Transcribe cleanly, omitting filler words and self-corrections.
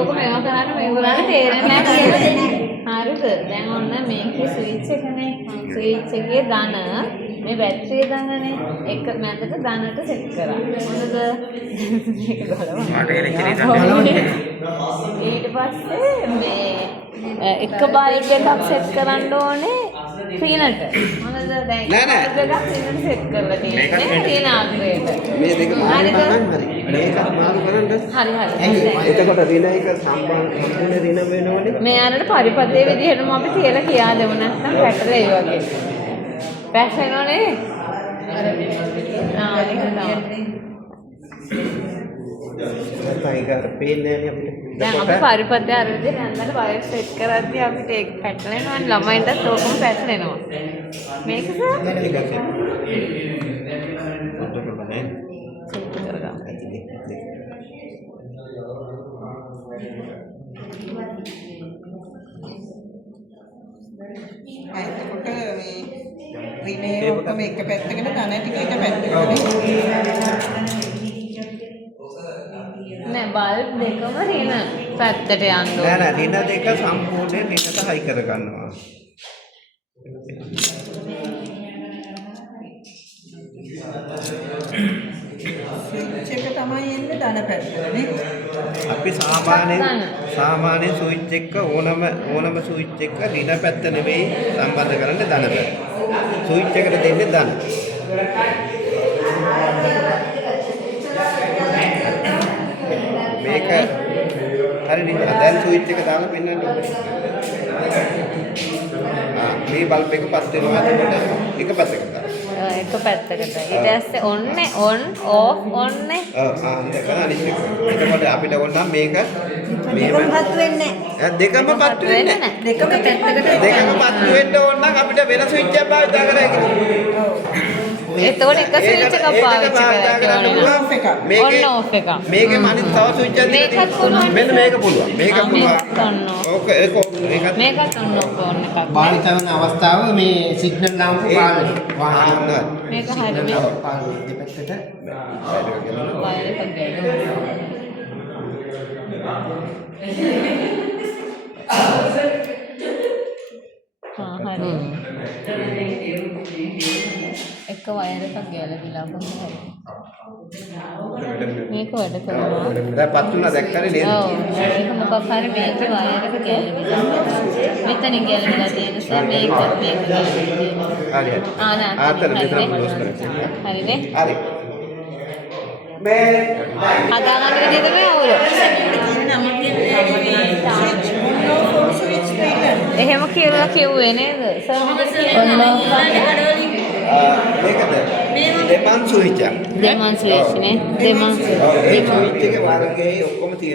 ඕක මේවා කරන්න මේගොල්ලන්ට තේරෙන්නේ නැහැ කියලා. හරිද? දැන් ඔන්න මේකේ ස්විච් එකනේ. ස්විච් එකේ ධන මේ බැටරිය ධනනේ. එක මැදට ධනට සෙට් කරා. මොනද? මේක ගලවන්න. ඊට පස්සේ මේ එක බල්බ් එකක් සෙට් කරන්න ඕනේ ක්‍රීනට. මොනද දැන් එකක් ක්‍රීනට සෙට් කරලා තියෙන්නේ ක්‍රීන ආග්‍රේට. මේ දෙක මාරු කරන්න හරි. මේකත් මාරු කරන්න. හරි. එතකොට රින එක සම්පූර්ණ රින වෙනවනේ. මේ අරට පරිපතේ විදිහටම අපි තියලා කියා දෙමු නැත්නම් පැටලෙයි වගේ. පැටලෙනවනේ. ඒක තමයි. ඒක පේන්නේ නැහැ අපිට. දැන් අපි පරිපතේ අර විදිහට නැන්දට වයර් සෙට් කරද්දී අපිට ඒක පැටලෙනවා ළමයින්ටත් ඕකම පැටලෙනවා. මේක එතකොට මේ රිනේ ඔක්කොම එක පැත්තකට ධන ටික එක පැත්තකට නෑ බල්බ් දෙකම රින පැත්තට යන්න ඕනේ. නෑ රින දෙක සම්පූර්ණයෙන් රිනට හයි කර ගන්නවා. ස්විච් එක තමයි එන්නේ ධන පැත්තනේ. අපි සාමාන්‍යයෙන් ස්විච් එක ඕනම ස්විච් එක රින පැත්ත නෙවෙයි සම්බන්ධ කරන්නේ ධන පැත්ත. ස්විච් එකට දෙන්නේ ධන. මේක හරි නේද? දැන් ස්විච් එක දාලා පෙන්නන්න ඕනේ. මේ බල්බ් එක පත් වෙනවා එතකොට එක පැත්තකට දාන්න. එක පැත්තකට. ඊට පස්සේ ඔන්නේ ඔන් ඕෆ් ඔන්නේ. දෙකම අනිත් එක. එතකොට අපිට ඕන නම් මේක දෙකම පත් වෙන්නේ නැහැ. දෙකම පත් වෙන්නේ නැහැ. දෙකම පැත්තකට දෙකම පත් වෙන්න ඕන නම් අපිට වෙන ස්විච් එකක් භාවිත කරලා ඒක. එතකොට එක ස්විච් එකක් පාවිච්චි කරන්න ඕෆ් එකක්. ඔන්න ඕෆ් එකක්. මේකේ අනිත් තව ස්විච් එකක් මේකත් පුළුවන්. මෙන්න මේක පුළුවන්. මේක පුළුවන්. ඕක ඒක මේකත් ඔන්න ඕෆ් ඔන්න එකක්. භාවිත කරන අවස්ථාව මේ සිග්නල් ලාම්පු පාලනය. මේක හරියට පාලනය දෙපැත්තට වයර් එකක් ගෑනවා. හරි. එක වයර් එකක් ගැලවිලා කොහොමද? මේක වැඩ කරනවා. දැන් පත් වුණා දැක්කනේ නේද? ඔව්. මේක මොකක් හරි මේක වයර් එක ගැලවිලා. මෙතනින් ගැලවිලා තියෙන නිසා මේක ගැලවිලා තියෙනවා. හරි. නෑ. ආතර මෙතන ක්ලෝස් කරලා. හරිනේ. හරි. මේ හදාගන්න විදිය තමයි අවුල. එහෙම කියලා කිව්වේ නේද? මේකද දෙමන් ස්විච් එක. දෙමන් ස්විච් නේ. දෙමන් ඒ ස්විච් එකේ වර්ගයේ ඔක්කොම තියෙනවා.